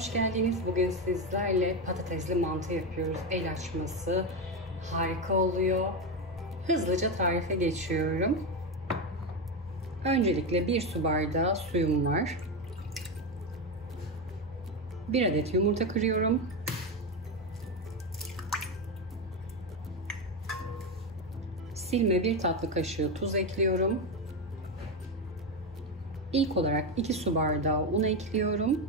hoş geldiniz. Bugün sizlerle patatesli mantı yapıyoruz. El açması harika oluyor. Hızlıca tarife geçiyorum. Öncelikle 1 su bardağı suyum var. 1 adet yumurta kırıyorum. Silme 1 tatlı kaşığı tuz ekliyorum. İlk olarak 2 su bardağı un ekliyorum.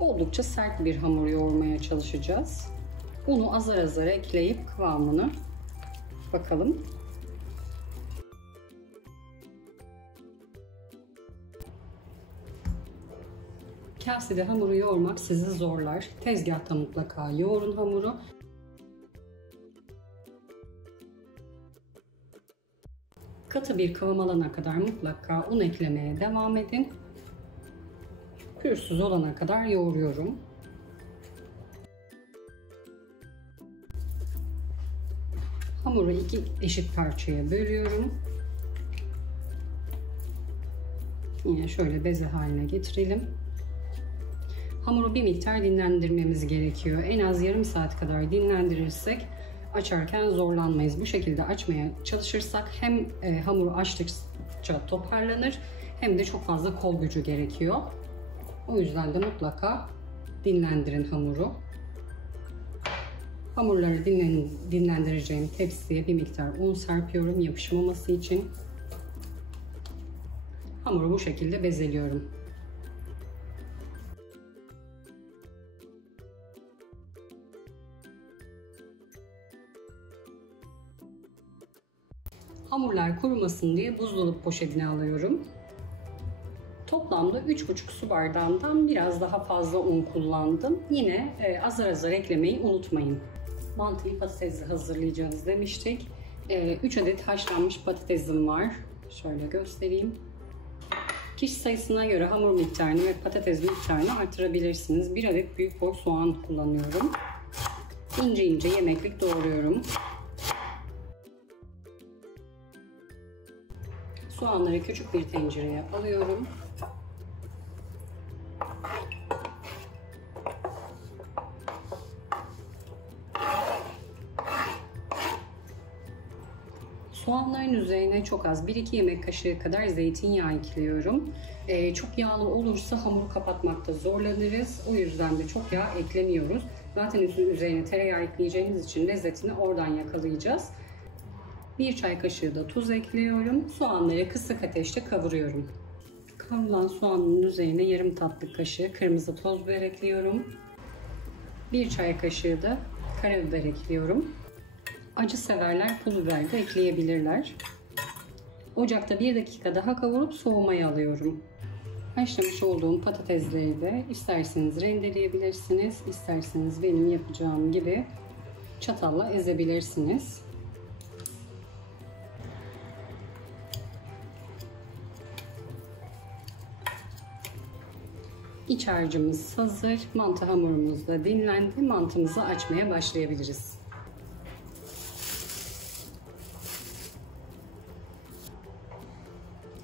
Oldukça sert bir hamur yoğurmaya çalışacağız. Unu azar azar ekleyip kıvamını bakalım. Kasede hamuru yoğurmak sizi zorlar. Tezgahta mutlaka yoğurun hamuru. Katı bir kıvam alana kadar mutlaka un eklemeye devam edin. Pürsüz olana kadar yoğuruyorum. Hamuru 2 eşit parçaya bölüyorum. Yine şöyle beze haline getirelim. Hamuru bir miktar dinlendirmemiz gerekiyor. En az yarım saat kadar dinlendirirsek açarken zorlanmayız. Bu şekilde açmaya çalışırsak hem hamuru açtıkça toparlanır hem de çok fazla kol gücü gerekiyor. O yüzden de mutlaka dinlendirin hamuru. Hamurları dinlendireceğim tepsiye bir miktar un serpiyorum yapışmaması için. Hamuru bu şekilde bezeliyorum. Hamurlar kurumasın diye buzdolabı poşetine alıyorum. Toplamda 3,5 su bardağından biraz daha fazla un kullandım. Yine azar azar eklemeyi unutmayın. Mantıyı patatesle hazırlayacağız demiştik. 3 adet haşlanmış patatesim var. Şöyle göstereyim. Kişi sayısına göre hamur miktarını ve patates miktarını artırabilirsiniz. 1 adet büyük boy soğan kullanıyorum. İnce ince yemeklik doğruyorum. Soğanları küçük bir tencereye alıyorum. Soğanların üzerine çok az 1-2 yemek kaşığı kadar zeytinyağı ekliyorum. Çok yağlı olursa hamuru kapatmakta zorlanırız. O yüzden de çok yağ eklemiyoruz. Zaten üzerine tereyağı ekleyeceğimiz için lezzetini oradan yakalayacağız. 1 çay kaşığı da tuz ekliyorum. Soğanları kısık ateşte kavuruyorum. Kavrulan soğanın üzerine yarım tatlı kaşığı kırmızı toz biber ekliyorum. 1 çay kaşığı da karabiber ekliyorum. Acı severler pul biber de ekleyebilirler. Ocakta 1 dakika daha kavurup soğumaya alıyorum. Haşlamış olduğum patatesleri de isterseniz rendeleyebilirsiniz, isterseniz benim yapacağım gibi çatalla ezebilirsiniz. İç harcımız hazır. Mantı hamurumuz da dinlendi. Mantımızı açmaya başlayabiliriz.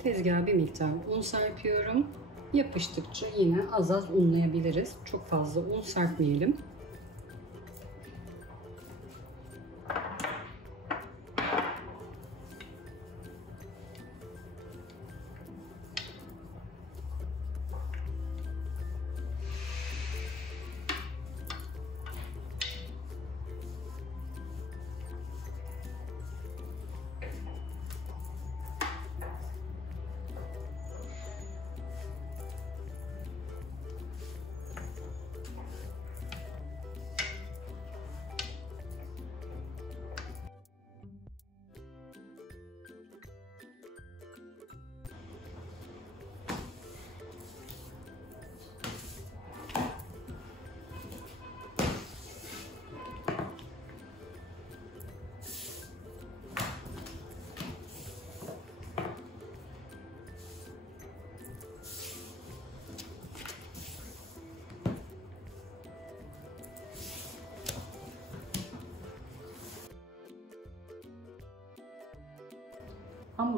Tezgaha bir miktar un serpiyorum. Yapıştıkça yine az az unlayabiliriz. Çok fazla un serpmeyelim.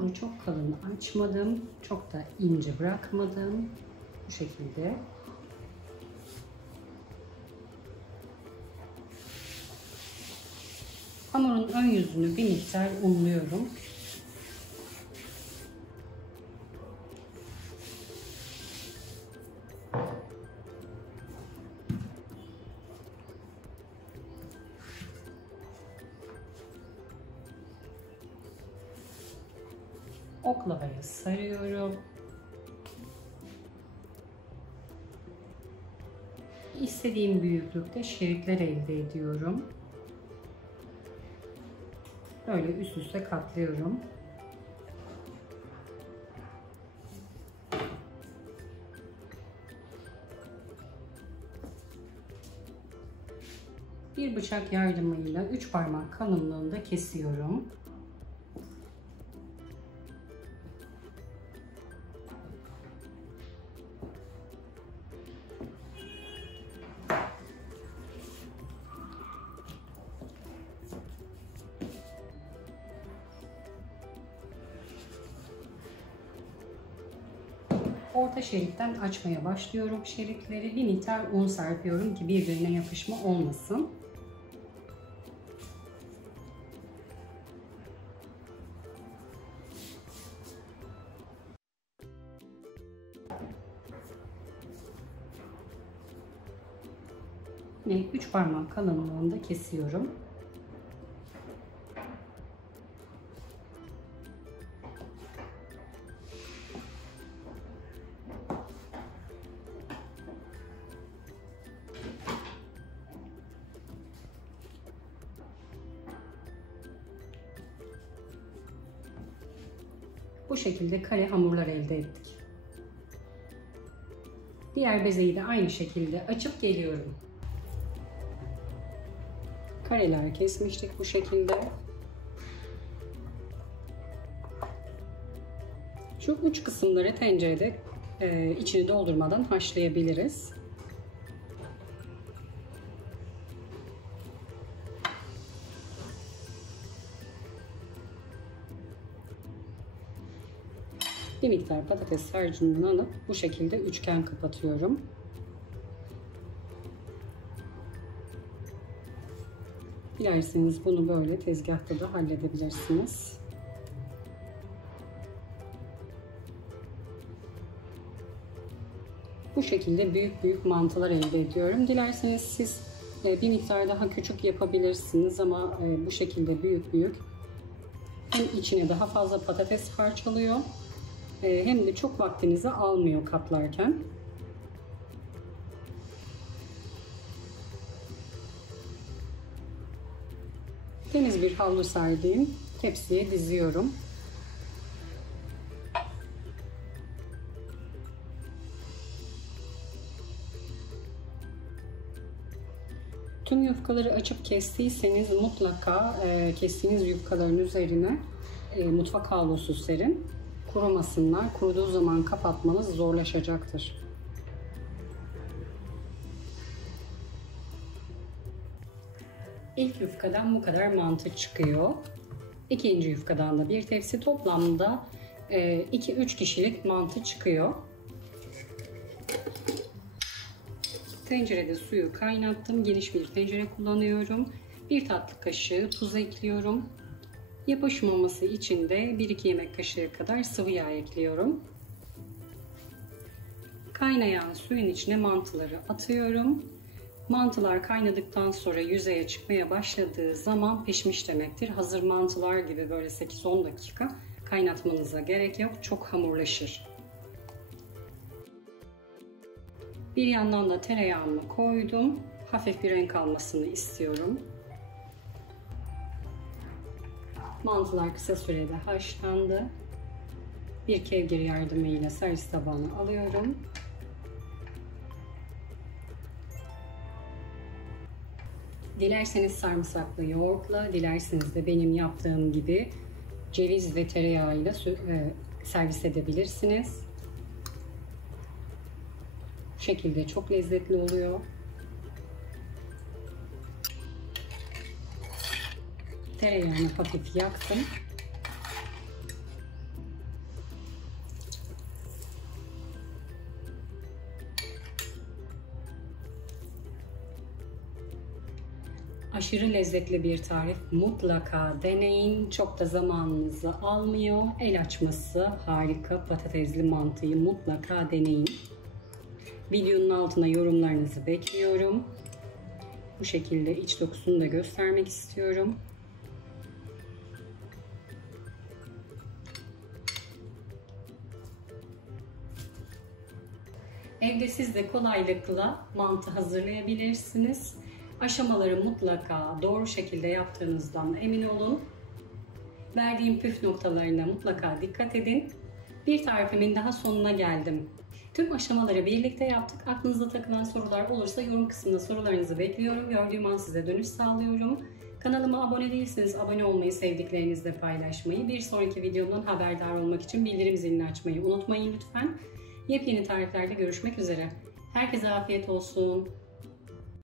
Hamurumu çok kalın açmadım, çok da ince bırakmadım. Bu şekilde. Hamurun ön yüzünü bir miktar unluyorum. Oklavaya sarıyorum. İstediğim büyüklükte şeritler elde ediyorum. Böyle üst üste katlıyorum. Bir bıçak yardımıyla 3 parmak kalınlığında kesiyorum. Orta şeritten açmaya başlıyorum şeritleri. Bir miktar un serpiyorum ki birbirine yapışma olmasın. Yine 3 parmak kalınlığında kesiyorum. Bu şekilde kare hamurlar elde ettik. Diğer bezeyi de aynı şekilde açıp geliyorum. Kareler kesmiştik bu şekilde. Şu uç kısımları tencerede içini doldurmadan haşlayabiliriz. Bir miktar patates harcından alıp bu şekilde üçgen kapatıyorum. Dilerseniz bunu böyle tezgahta da halledebilirsiniz. Bu şekilde büyük büyük mantılar elde ediyorum. Dilerseniz siz bir miktar daha küçük yapabilirsiniz ama bu şekilde büyük büyük hem içine daha fazla patates harcalıyor hem de çok vaktinizi almıyor katlarken. Temiz bir havlu serdiğim tepsiye diziyorum. Tüm yufkaları açıp kestiyseniz mutlaka kestiğiniz yufkaların üzerine mutfak havlusu serin. Kurumasınlar. Kuruduğu zaman kapatmanız zorlaşacaktır. İlk yufkadan bu kadar mantı çıkıyor. İkinci yufkadan da bir tepsi, toplamda 2-3 kişilik mantı çıkıyor. Tencerede suyu kaynattım. Geniş bir tencere kullanıyorum. Bir tatlı kaşığı tuz ekliyorum. Yapışmaması için de 1-2 yemek kaşığı kadar sıvı yağ ekliyorum. Kaynayan suyun içine mantıları atıyorum. Mantılar kaynadıktan sonra yüzeye çıkmaya başladığı zaman pişmiş demektir. Hazır mantılar gibi böyle 8-10 dakika kaynatmanıza gerek yok. Çok hamurlaşır. Bir yandan da tereyağımı koydum. Hafif bir renk almasını istiyorum. Mantılar kısa sürede haşlandı. Bir kevgir yardımıyla servis tabağına alıyorum. Dilerseniz sarımsaklı yoğurtla, dilerseniz de benim yaptığım gibi ceviz ve tereyağıyla servis edebilirsiniz. Bu şekilde çok lezzetli oluyor. Tereyağını hafif yaktım. Aşırı lezzetli bir tarif. Mutlaka deneyin. Çok da zamanınızı almıyor. El açması harika. Patatesli mantıyı mutlaka deneyin. Videonun altına yorumlarınızı bekliyorum. Bu şekilde iç dokusunu da göstermek istiyorum. Evde siz de kolaylıkla mantı hazırlayabilirsiniz. Aşamaları mutlaka doğru şekilde yaptığınızdan emin olun. Verdiğim püf noktalarına mutlaka dikkat edin. Bir tarifimin daha sonuna geldim. Tüm aşamaları birlikte yaptık. Aklınıza takılan sorular olursa yorum kısmında sorularınızı bekliyorum. Gördüğüm an size dönüş sağlıyorum. Kanalıma abone değilseniz abone olmayı, sevdiklerinizle paylaşmayı, bir sonraki videomdan haberdar olmak için bildirim zilini açmayı unutmayın lütfen. Yepyeni tariflerde görüşmek üzere. Herkese afiyet olsun.